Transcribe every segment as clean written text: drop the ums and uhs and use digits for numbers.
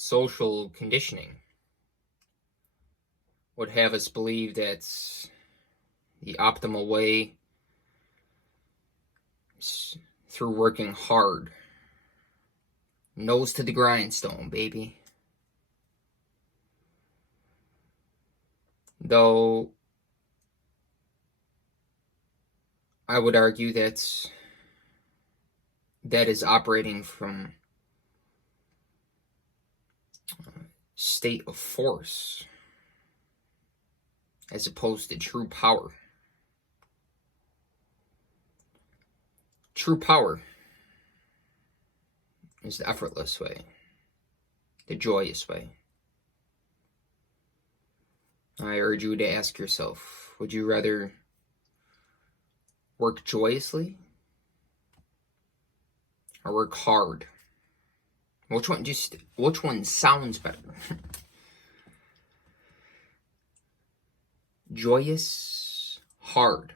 social conditioning would have us believe that the optimal way is through working hard. Nose to the grindstone, baby. Though I would argue that is operating from a state of force as opposed to true power. True power is the effortless way, the joyous way. I urge you to ask yourself, would you rather work joyously or work hard? Which one sounds better? Joyous, hard.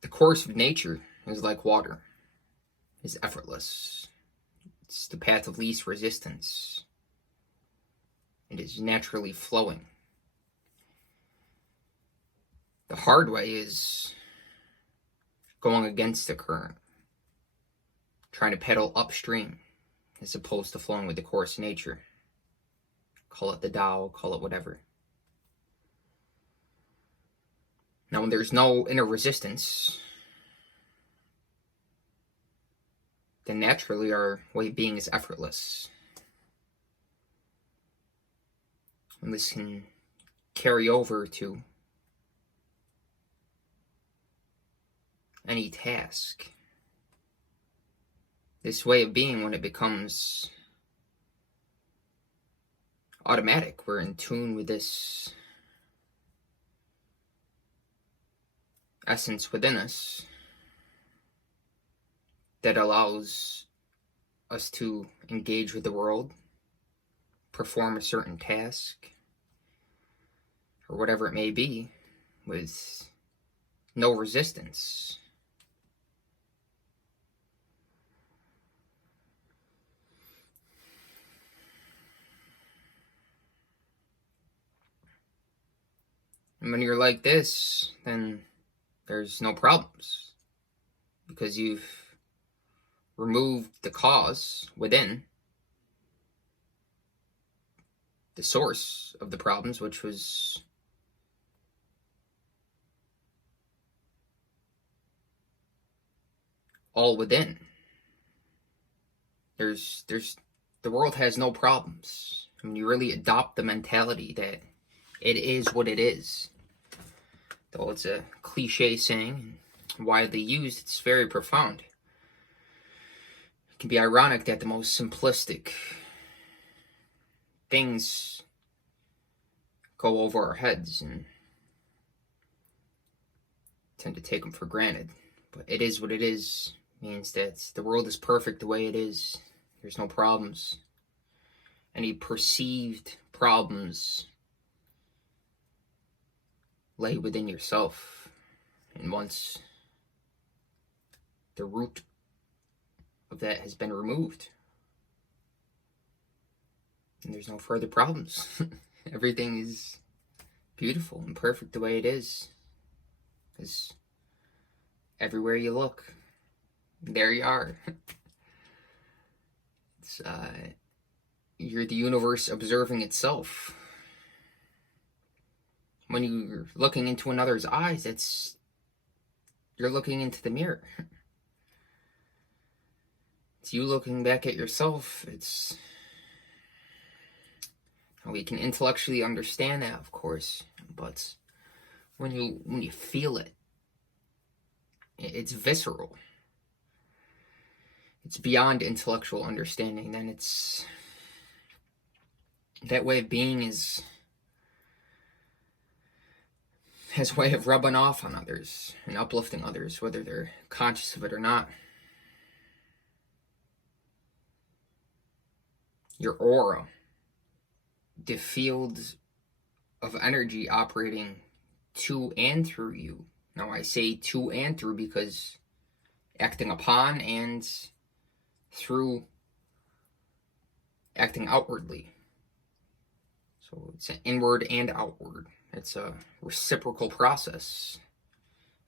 The course of nature is like water, is effortless. It's the path of least resistance. It is naturally flowing. The hard way is going against the current, trying to pedal upstream as opposed to flowing with the course of nature. Call it the Tao, call it whatever. Now, when there's no inner resistance, then naturally our way of being is effortless. And this can carry over to any task. This way of being, when it becomes automatic, we're in tune with this essence within us that allows us to engage with the world, perform a certain task, or whatever it may be, with no resistance. And when you're like this, then there's no problems, because you've removed the cause within, the source of the problems, which was all within. The world has no problems. I mean, you really adopt the mentality that it is what it is. Though it's a cliche saying, widely used, it's very profound. It can be ironic that the most simplistic things go over our heads and tend to take them for granted. But it is what it is. It means that the world is perfect the way it is. There's no problems. Any perceived problems lay within yourself. And once the root of that has been removed, and there's no further problems. Everything is beautiful and perfect the way it is. Because everywhere you look, there you are. It's you're the universe observing itself. When you're looking into another's eyes, you're looking into the mirror. It's you looking back at yourself. We can intellectually understand that, of course, but when you feel it, it's visceral. It's beyond intellectual understanding. Then it's that way of being has a way of rubbing off on others and uplifting others, whether they're conscious of it or not. Your aura, the fields of energy operating to and through you, Now I say to and through because acting upon and through acting outwardly. So it's an inward and outward. It's a reciprocal process.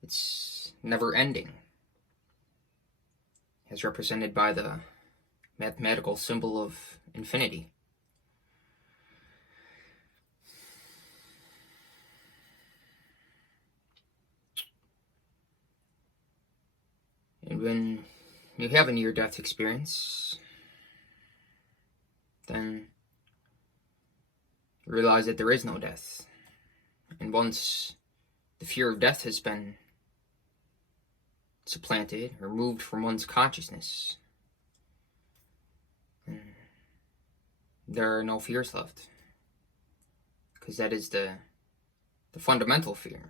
It's never ending, as represented by the mathematical symbol of infinity. And when you have a near-death experience, then you realize that there is no death. And once the fear of death has been supplanted, removed from one's consciousness, there are no fears left. Because that is the fundamental fear.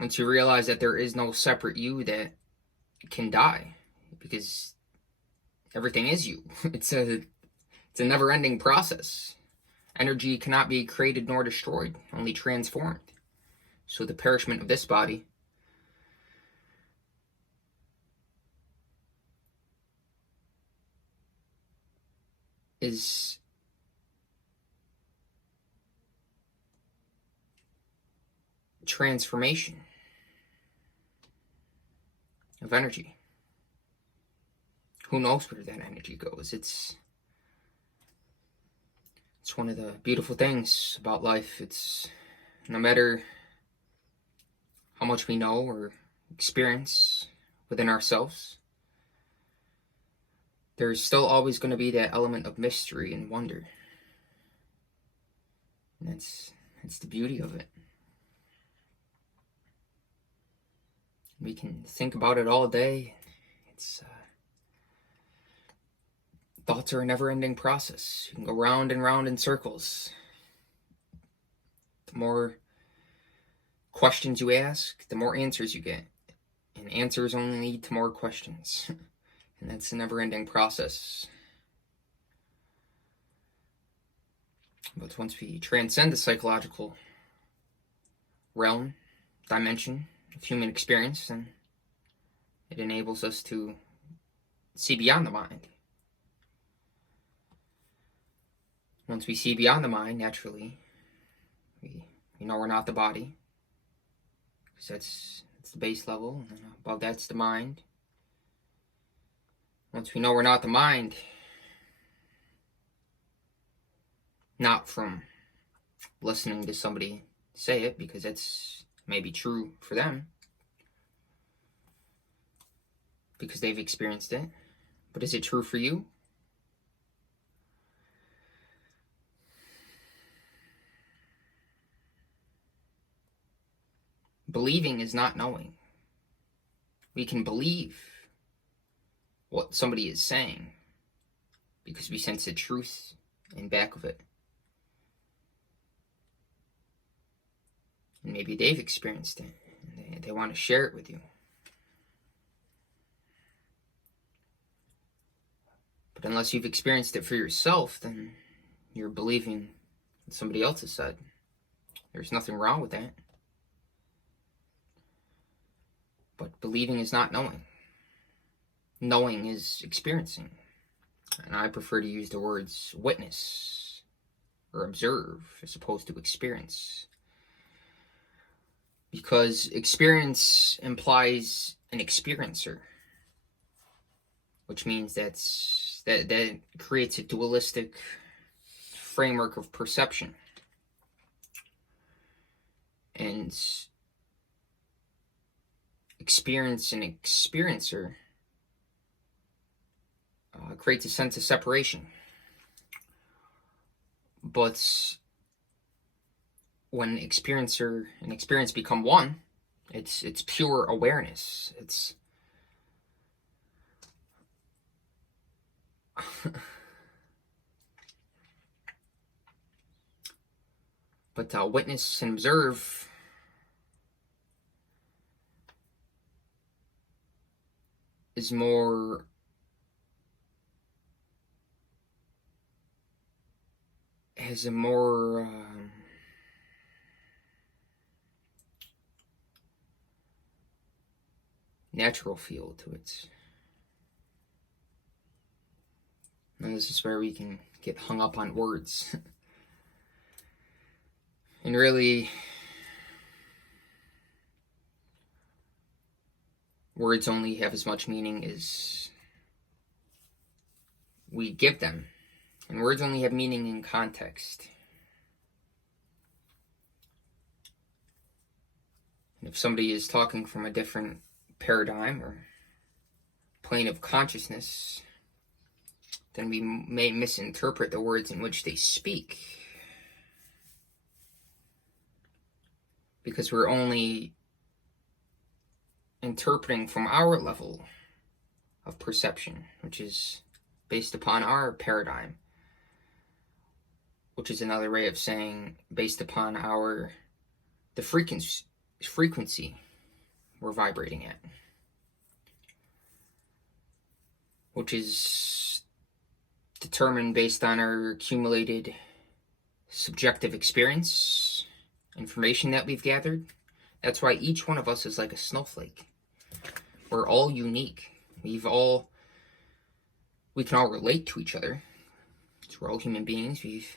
Once you realize that there is no separate you that can die, because everything is you. It's a never-ending process. Energy cannot be created nor destroyed, only transformed. So the perishment of this body is transformation of energy. Who knows where that energy goes? It's one of the beautiful things about life. It's no matter how much we know or experience within ourselves, there's still always going to be that element of mystery and wonder. And that's the beauty of it. We can think about it all day. Thoughts are a never-ending process. You can go round and round in circles. The more questions you ask, the more answers you get. And answers only lead to more questions. And that's a never-ending process. But once we transcend the psychological realm, dimension of human experience, then it enables us to see beyond the mind. Once we see beyond the mind, naturally, we know we're not the body, because that's the base level, and above that's the mind. Once we know we're not the mind, not from listening to somebody say it, because that's maybe true for them, because they've experienced it, but is it true for you? Believing is not knowing. We can believe what somebody is saying because we sense the truth in back of it. And maybe they've experienced it and they want to share it with you. But unless you've experienced it for yourself, then you're believing what somebody else has said. There's nothing wrong with that. But believing is not knowing. Knowing is experiencing. And I prefer to use the words witness or observe as opposed to experience. Because experience implies an experiencer, which means that creates a dualistic framework of perception. And experience and experiencer creates a sense of separation. But when experiencer and experience become one, it's pure awareness. It's but witness and observe is more has a more natural feel to it. And this is where we can get hung up on words. And really, words only have as much meaning as we give them. And words only have meaning in context. And if somebody is talking from a different paradigm or plane of consciousness, then we may misinterpret the words in which they speak. Because we're only interpreting from our level of perception, which is based upon our paradigm, which is another way of saying based upon the frequency we're vibrating at, which is determined based on our accumulated subjective experience, information that we've gathered. That's why each one of us is like a snowflake. We're all unique. We can all relate to each other. We're all human beings. We've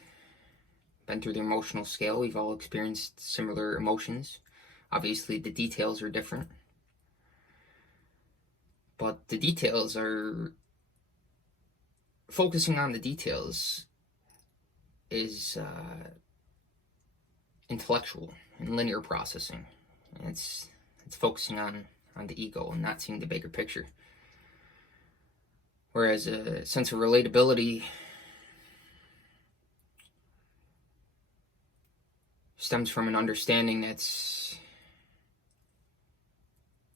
been through the emotional scale. We've all experienced similar emotions. Obviously, the details are different. But the details are... Focusing on the details is intellectual and linear processing. And it's focusing on the ego and not seeing the bigger picture. Whereas a sense of relatability stems from an understanding that's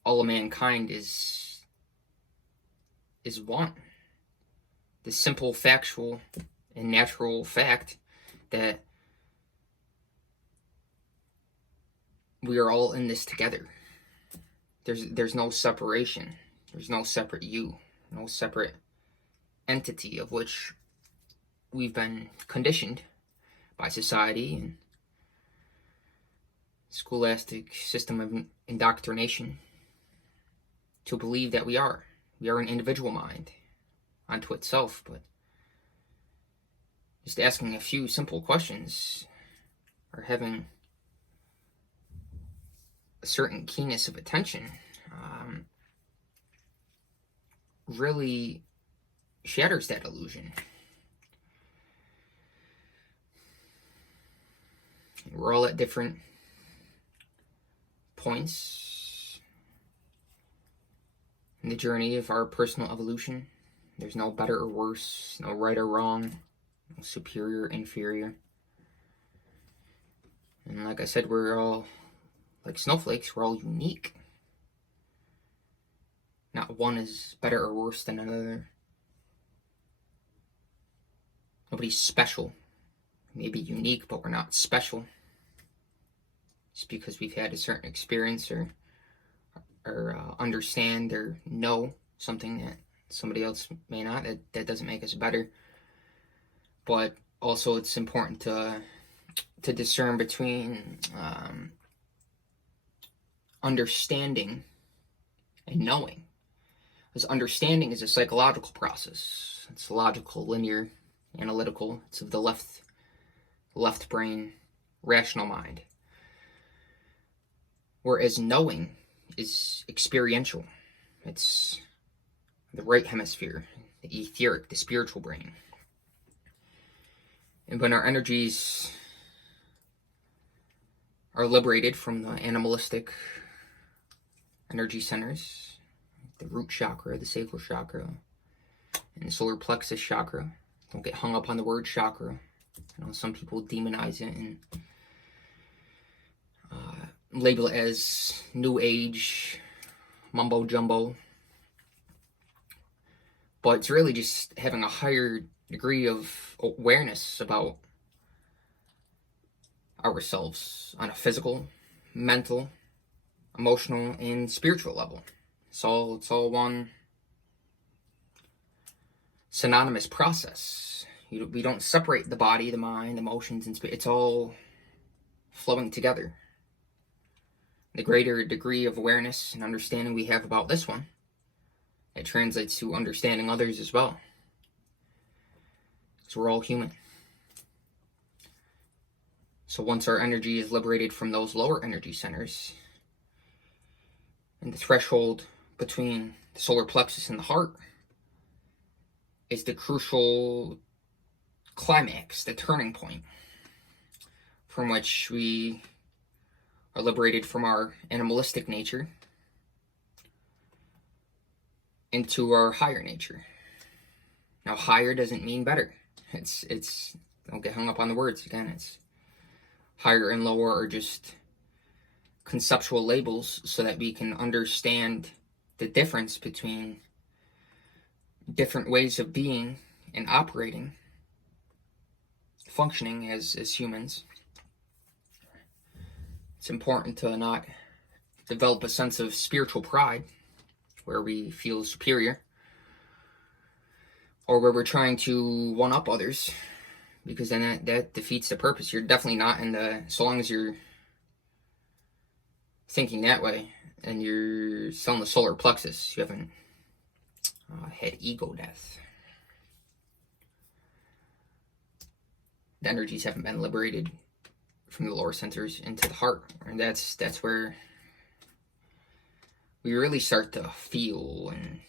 all of mankind is one. The simple, factual, and natural fact that we are all in this together. There's no separation. There's no separate you. No separate entity of which we've been conditioned by society and scholastic system of indoctrination to believe that we are an individual mind unto itself. But just asking a few simple questions or having a certain keenness of attention really shatters that illusion. We're all at different points in the journey of our personal evolution. There's no better or worse, no right or wrong, no superior, inferior. And like I said, we're all like snowflakes. We're all unique. Not one is better or worse than another. Nobody's special. We may be unique, but we're not special. Just because we've had a certain experience or understand or know something that somebody else may not, that doesn't make us better. But also it's important to discern between understanding and knowing. Because understanding is a psychological process. It's logical, linear, analytical. It's of the left brain, rational mind. Whereas knowing is experiential. It's the right hemisphere, the etheric, the spiritual brain. And when our energies are liberated from the animalistic energy centers, the root chakra, the sacral chakra, and the solar plexus chakra. Don't get hung up on the word chakra. You know, some people demonize it and label it as new age mumbo jumbo. But it's really just having a higher degree of awareness about ourselves on a physical, mental, emotional, and spiritual level. It's all one synonymous process. We don't separate the body, the mind, emotions, and spirit. It's all flowing together. The greater degree of awareness and understanding we have about this one, it translates to understanding others as well. Because we're all human. So once our energy is liberated from those lower energy centers, and the threshold between the solar plexus and the heart is the crucial climax, the turning point, from which we are liberated from our animalistic nature into our higher nature. Now, higher doesn't mean better. It's don't get hung up on the words again. It's higher and lower are just conceptual labels so that we can understand the difference between different ways of being and operating, functioning as humans. It's important to not develop a sense of spiritual pride where we feel superior or where we're trying to one-up others, because then that defeats the purpose. You're definitely not so long as you're thinking that way and you're still in the solar plexus, you haven't had ego death. The energies haven't been liberated from the lower centers into the heart, and that's where we really start to feel and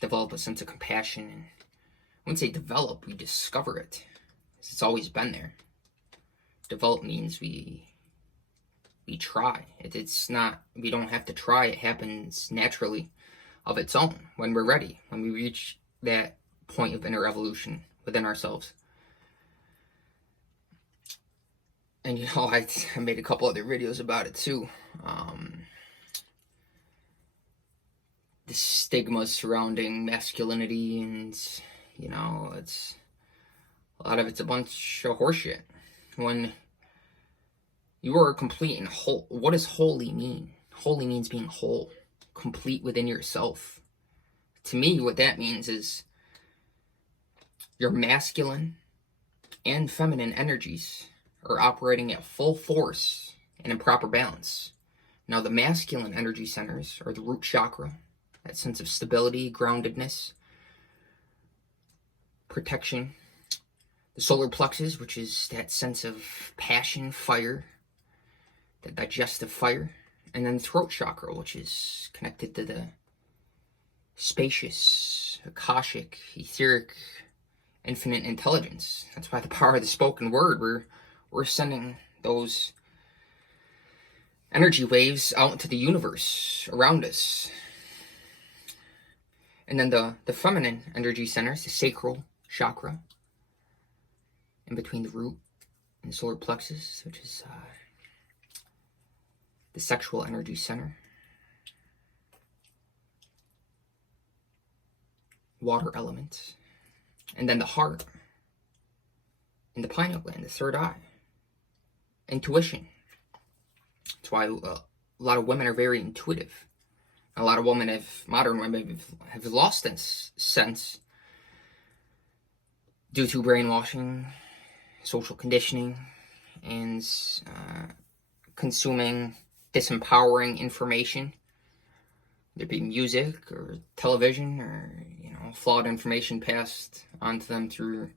develop a sense of compassion. And I wouldn't say develop, we discover it. It's always been there. Develop means we try. It's not, we don't have to try. It happens naturally of its own when we're ready, when we reach that point of inner evolution within ourselves. And I made a couple other videos about it too. The stigmas surrounding masculinity, and it's a lot of it's a bunch of horseshit. When you are complete and whole, what does holy mean? Holy means being whole, complete within yourself. To me, what that means is your masculine and feminine energies are operating at full force and in proper balance. Now, the masculine energy centers are the root chakra, that sense of stability, groundedness, protection. The solar plexus, which is that sense of passion, fire, that digestive fire. And then the throat chakra, which is connected to the spacious, akashic, etheric, infinite intelligence. That's why the power of the spoken word, we're sending those energy waves out into the universe around us. And then the feminine energy centers, the sacral chakra, in between the root and the solar plexus, which is the sexual energy center. Water element. And then the heart and the pineal gland, the third eye. Intuition. That's why a lot of women are very intuitive. A lot of women modern women have lost this sense due to brainwashing, social conditioning, and consuming disempowering information. There be music or television or flawed information passed on to them through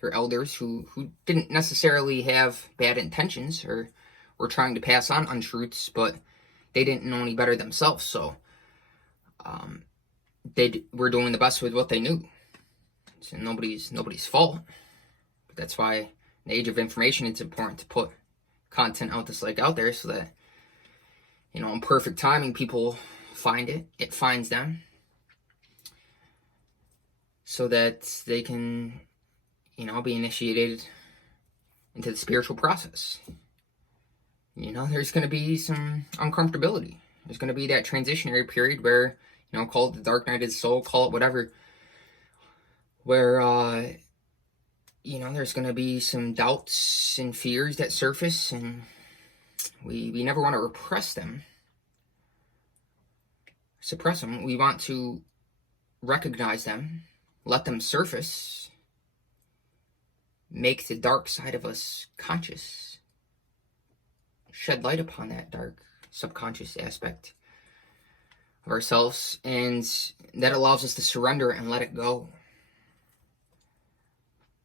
their elders who didn't necessarily have bad intentions or were trying to pass on untruths, but they didn't know any better themselves. So they were doing the best with what they knew. It's nobody's fault. But that's why in the age of information, it's important to put content out there so that in perfect timing, people find it finds them, so that they can be initiated into the spiritual process. There's going to be some uncomfortability. There's going to be that transitionary period where call it the dark night of the soul, call it whatever, where there's going to be some doubts and fears that surface, and we never want to repress them, suppress them. We want to recognize them, let them surface, make the dark side of us conscious, shed light upon that dark subconscious aspect of ourselves, and that allows us to surrender and let it go,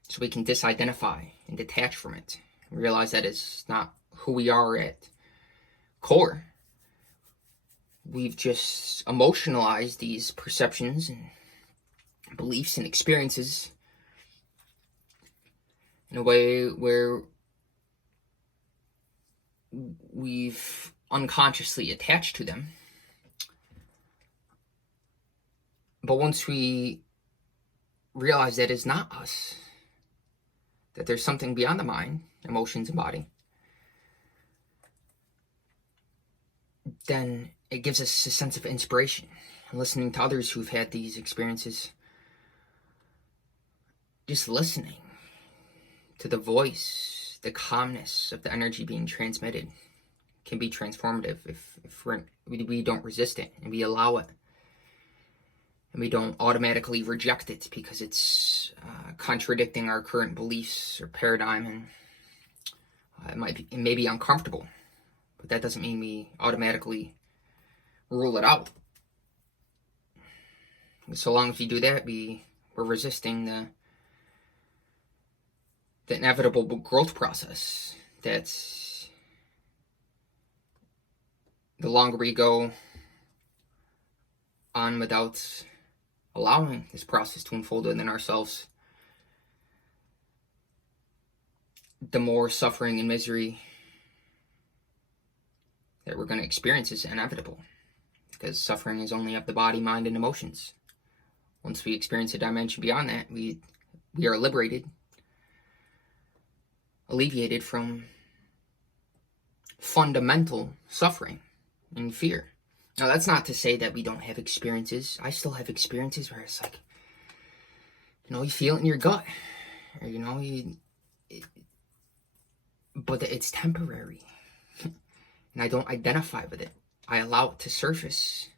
so we can disidentify and detach from it and realize that it's not who we are at core. We've just emotionalized these perceptions and beliefs and experiences in a way where we've unconsciously attached to them. But once we realize that it's not us, that there's something beyond the mind, emotions, and body, then it gives us a sense of inspiration. Listening to others who've had these experiences, just listening to the voice, the calmness of the energy being transmitted can be transformative if we don't resist it and we allow it. And we don't automatically reject it because it's contradicting our current beliefs or paradigm, and it may be uncomfortable, but that doesn't mean we automatically rule it out. So long as we do that, we're resisting the inevitable growth process. That's the longer we go on without allowing this process to unfold within ourselves, the more suffering and misery that we're going to experience is inevitable, because suffering is only of the body, mind, and emotions. Once we experience a dimension beyond that, we are liberated, alleviated from fundamental suffering and fear. Now, that's not to say that we don't have experiences. I still have experiences where it's like, you feel it in your gut, or, but it's temporary. And I don't identify with it. I allow it to surface,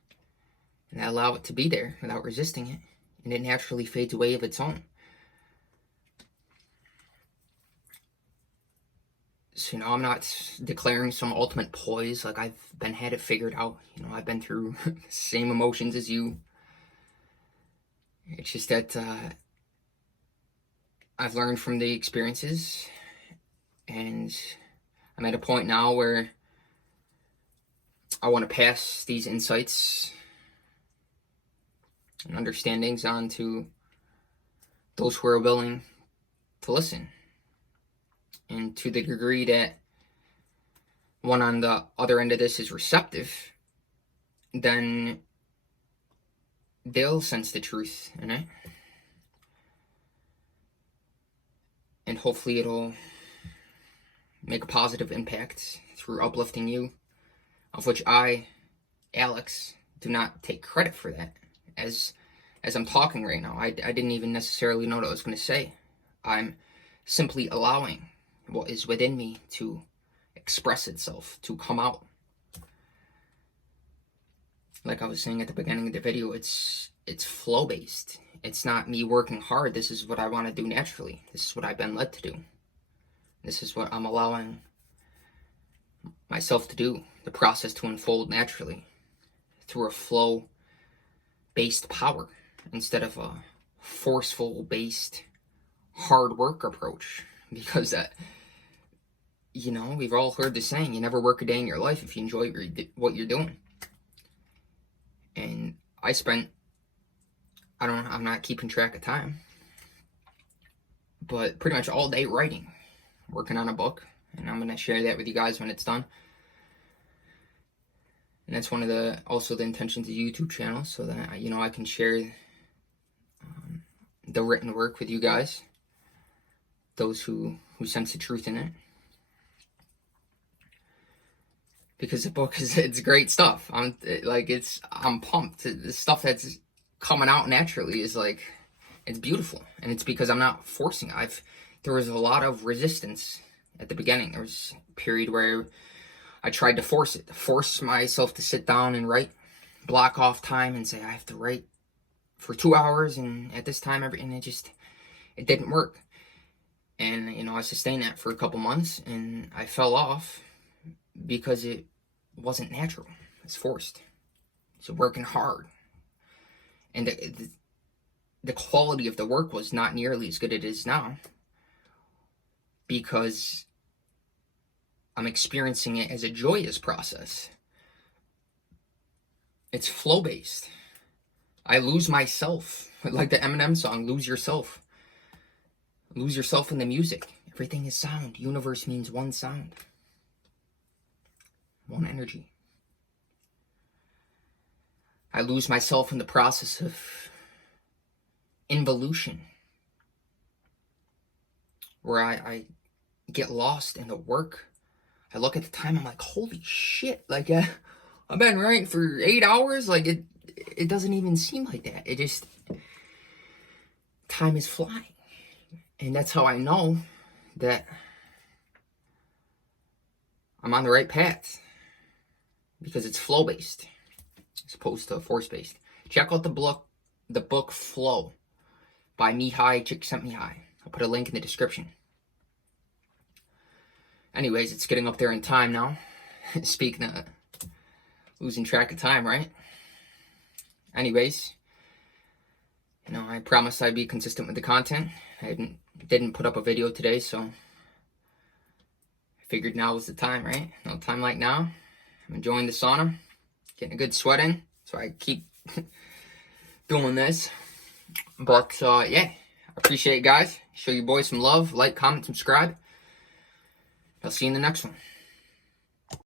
and I allow it to be there without resisting it, and it naturally fades away of its own. So, I'm not declaring some ultimate poise, like I've had it figured out. I've been through the same emotions as you. It's just that I've learned from the experiences, and I'm at a point now where I want to pass these insights and understandings on to those who are willing to listen. And to the degree that one on the other end of this is receptive, then they'll sense the truth in it. And hopefully it'll make a positive impact through uplifting you, of which I, Alex, do not take credit for that. As I'm talking right now, I didn't even necessarily know what I was going to say. I'm simply allowing what is within me to express itself, to come out. Like I was saying at the beginning of the video, it's flow-based. It's not me working hard. This is what I want to do naturally. This is what I've been led to do. This is what I'm allowing myself to do, the process to unfold naturally through a flow-based power instead of a forceful-based hard work approach. Because that, we've all heard the saying, you never work a day in your life if you enjoy what you're doing. And I spent, I'm not keeping track of time, but pretty much all day writing, working on a book, and I'm going to share that with you guys when it's done. And that's one of also the intentions of the YouTube channel, so that, I can share the written work with you guys, those who sense the truth in it. Because the book it's great stuff. I'm pumped. The stuff that's coming out naturally is it's beautiful, and it's because I'm not forcing it. There was a lot of resistance at the beginning. There was a period where I tried to force myself to sit down and write, block off time and say I have to write for 2 hours and at this time and it didn't work. And I sustained that for a couple months, and I fell off because it wasn't natural. It's forced. So working hard. And the quality of the work was not nearly as good as it is now, because I'm experiencing it as a joyous process. It's flow-based. I lose myself. Like the Eminem song, Lose Yourself. Lose yourself in the music. Everything is sound. Universe means one sound. One energy. I lose myself in the process of involution, where I get lost in the work. I look at the time, I'm like, holy shit, like I've been writing for 8 hours. Like it doesn't even seem like that. It just, time is flying. And that's how I know that I'm on the right path, because it's flow-based as opposed to force-based. Check out the book Flow by Mihai Csikszentmihalyi. I'll put a link in the description. Anyways, it's getting up there in time now. Speaking of losing track of time, right? Anyways, I promised I'd be consistent with the content. I didn't put up a video today, so I figured now was the time, right? No time like now. I'm enjoying the sauna, getting a good sweat in, so I keep doing this. But yeah, I appreciate it, guys. Show you boys some love. Like, comment, subscribe. I'll see you in the next one.